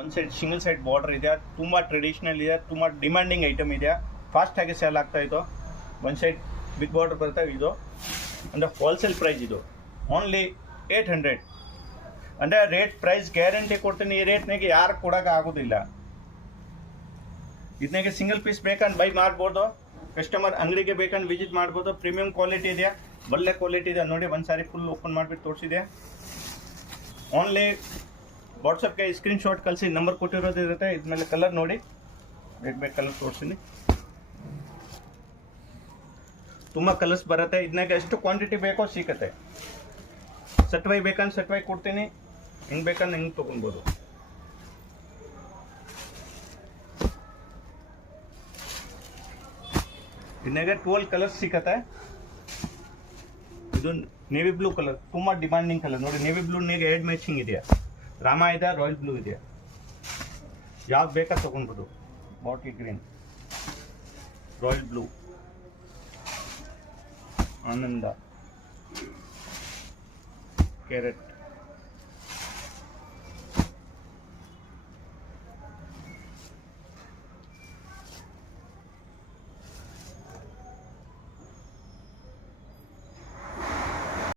ಒಂದು side single side border ಇದೆ, ತುಂಬ ಟ್ರೆಡಿಷನಲ್ ಇದೆ, ತುಂಬ ಡಿಮ್ಯಾಂಡಿಂಗ್ ಐಟಮ್ ಇದೆ, ಫಾಸ್ಟಾಗಿ ಸೇಲ್ ಆಗ್ತಾ ಇತ್ತು. ಒಂದು ಸೈಡ್ ಬಿಗ್ ಬಾರ್ಡರ್ ಬರ್ತಾ ಇದು ಅಂದರೆ ಹೋಲ್ಸೇಲ್ ಪ್ರೈಸ್ ಇದು ಓನ್ಲಿ 800. ಅಂದರೆ ರೇಟ್ ಪ್ರೈಸ್ ಗ್ಯಾರಂಟಿ ಕೊಡ್ತೀನಿ, ಈ ರೇಟ್ನಾಗೆ ಯಾರು ಕೊಡೋಕೆ ಆಗೋದಿಲ್ಲ. ಇದನ್ನಾಗೆ ಸಿಂಗಲ್ ಪೀಸ್ ಬೇಕಂದ್ರೆ ಬೈ ಮಾಡ್ಬೋದು, ಕಸ್ಟಮರ್ ಅಂಗಡಿಗೆ ಬೇಕಂದ್ರೆ ವಿಸಿಟ್ ಮಾಡ್ಬೋದು. ಪ್ರೀಮಿಯಂ ಕ್ವಾಲಿಟಿ ಇದೆ, ಒಳ್ಳೆ ಕ್ವಾಲಿಟಿ ಇದೆ ನೋಡಿ. ಒಂದು ಸಾರಿ ಫುಲ್ ಓಪನ್ ಮಾಡಿಬಿಟ್ಟು ತೋರಿಸಿದೆ. ಓನ್ಲಿ ವಾಟ್ಸಪ್ಗೆ ಸ್ಕ್ರೀನ್ಶಾಟ್ ಕಳಿಸಿ, ನಂಬರ್ ಕೊಟ್ಟಿರೋದು ಇರುತ್ತೆ. ಇದ್ಮೇಲೆ ಕಲರ್ ನೋಡಿ, ಬೇಕು ಕಲರ್ ತೋರಿಸ್ತೀನಿ. ತುಂಬ ಕಲರ್ಸ್ ಬರುತ್ತೆ. ಇದನ್ನಾಗೆ ಎಷ್ಟು ಕ್ವಾಂಟಿಟಿ ಬೇಕೋ ಸಿಗುತ್ತೆ. ಸಟ್ವೈ ಬೇಕಂದ್ರೆ ಸಟ್ವೈ ಕೊಡ್ತೀನಿ, ಹಿಂಗೆ ಬೇಕಂದ್ರೆ ಹಿಂಗೆ ತೊಗೊಬೋದು. ಇದನ್ನಾಗೆ 12 ಕಲರ್ಸ್ ಸಿಕ್ಕತ್ತೆ. ಇದು ನೇವಿ ಬ್ಲೂ ಕಲರ್, ತುಂಬ ಡಿಮ್ಯಾಂಡಿಂಗ್ ಕಲರ್ ನೋಡಿ. ನೇವಿ ಬ್ಲೂನಾಗೆ 2 ಮ್ಯಾಚಿಂಗ್ ಇದೆಯಾ, ರಾಮ ಇದೆ, ರಾಯಲ್ ಬ್ಲೂ ಇದೆಯಾ, ಯಾವ್ದು ಬೇಕಾದ್ರೆ ತೊಗೊಬೋದು. ಬಾಟಲ್ ಗ್ರೀನ್, ರಾಯಲ್ ಬ್ಲೂ, ಆನಂದ, ಕ್ಯಾರೆಟ್,